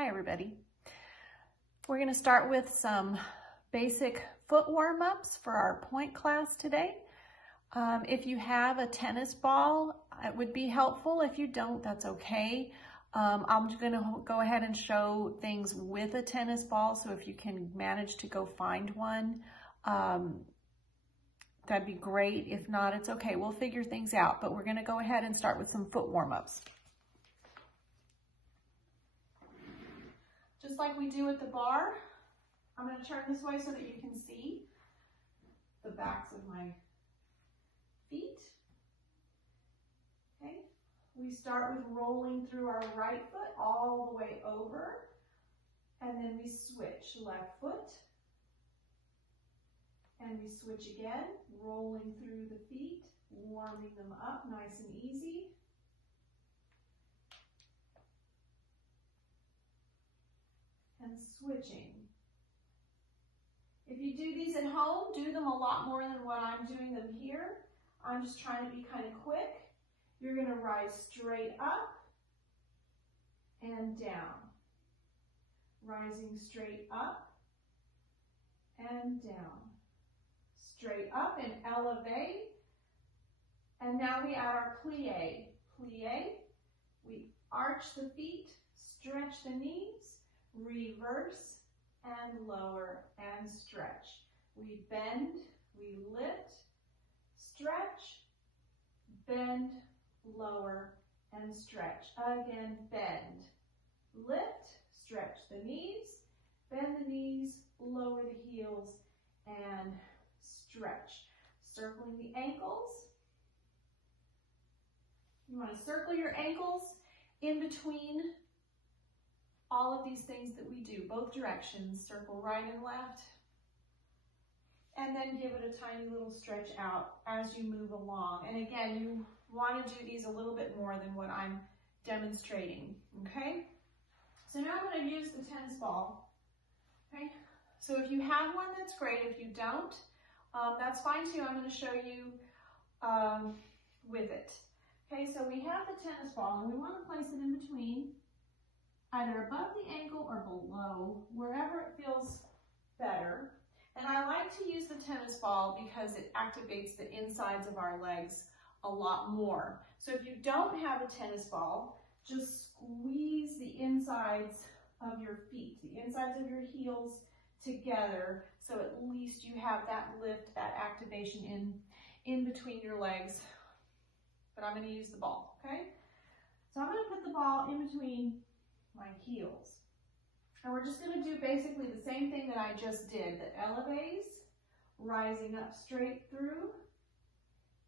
Hi everybody. We're going to start with some basic foot warm-ups for our Pointe class today. If you have a tennis ball, it would be helpful. If you don't, that's okay. I'm just going to go ahead and show things with a tennis ball, so if you can manage to go find one, that'd be great. If not, it's okay. We'll figure things out, but we're going to go ahead and start with some foot warm-ups. Just like we do at the bar, I'm going to turn this way so that you can see the backs of my feet. Okay, we start with rolling through our right foot all the way over, and then we switch left foot, and we switch again, rolling through the feet, warming them up nice and easy. And switching. If you do these at home, do them a lot more than what I'm doing them here. I'm just trying to be kind of quick. You're going to rise straight up and down. Rising straight up and down. Straight up and elevate. And now we add our plie. Plie. We arch the feet, stretch the knees, reverse and lower and stretch. We bend, we lift, stretch, bend, lower and stretch. Again, bend, lift, stretch the knees, bend the knees, lower the heels and stretch. Circling the ankles. You want to circle your ankles in between all of these things that we do, both directions, circle right and left, and then give it a tiny little stretch out as you move along. And again, you want to do these a little bit more than what I'm demonstrating, okay? So now I'm going to use the tennis ball, okay? So if you have one, that's great. If you don't, that's fine too. I'm going to show you with it. Okay, so we have the tennis ball, and we want to place it in between, either above the ankle or below, wherever it feels better. And I like to use the tennis ball because it activates the insides of our legs a lot more. So if you don't have a tennis ball, just squeeze the insides of your feet, the insides of your heels together, so at least you have that lift, that activation in between your legs. But I'm going to use the ball, okay? So I'm going to put the ball in between my heels. And we're just going to do basically the same thing that I just did, the elevates, rising up straight through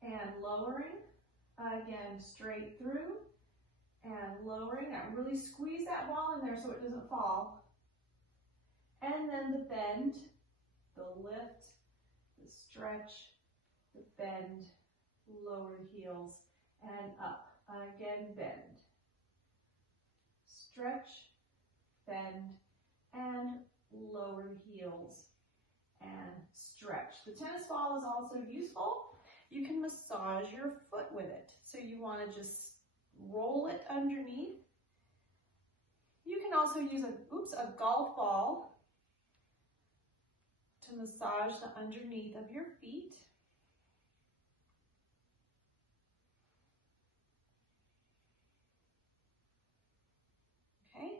and lowering, again straight through and lowering. Now really squeeze that ball in there so it doesn't fall. And then the bend, the lift, the stretch, the bend, lower heels and up. Again, bend. Stretch, bend, and lower heels and stretch. The tennis ball is also useful. You can massage your foot with it. So you want to just roll it underneath. You can also use a golf ball to massage the underneath of your feet.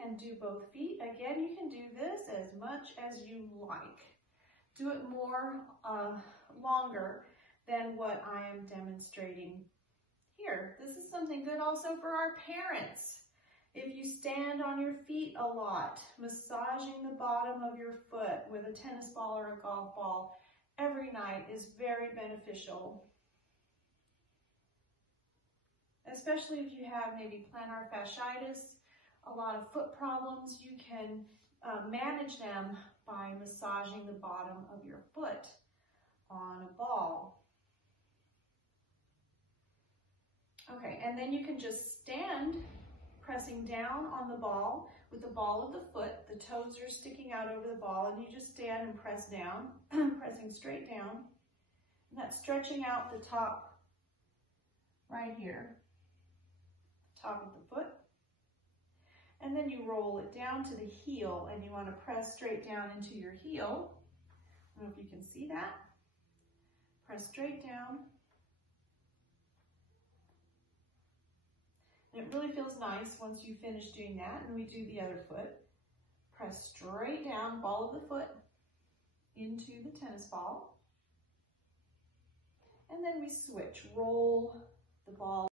And do both feet. Again, you can do this as much as you like. Do it more longer than what I am demonstrating here. This is something good also for our parents. If you stand on your feet a lot, massaging the bottom of your foot with a tennis ball or a golf ball every night is very beneficial. Especially if you have maybe plantar fasciitis, a lot of foot problems, you can manage them by massaging the bottom of your foot on a ball. Okay, and then you can just stand pressing down on the ball with the ball of the foot. The toes are sticking out over the ball, and you just stand and press down, pressing straight down. And that's stretching out the top right here, top of the foot. And then you roll it down to the heel, and you want to press straight down into your heel. I don't know if you can see that. Press straight down. And it really feels nice once you finish doing that. And we do the other foot. Press straight down, ball of the foot into the tennis ball. And then we switch. Roll the ball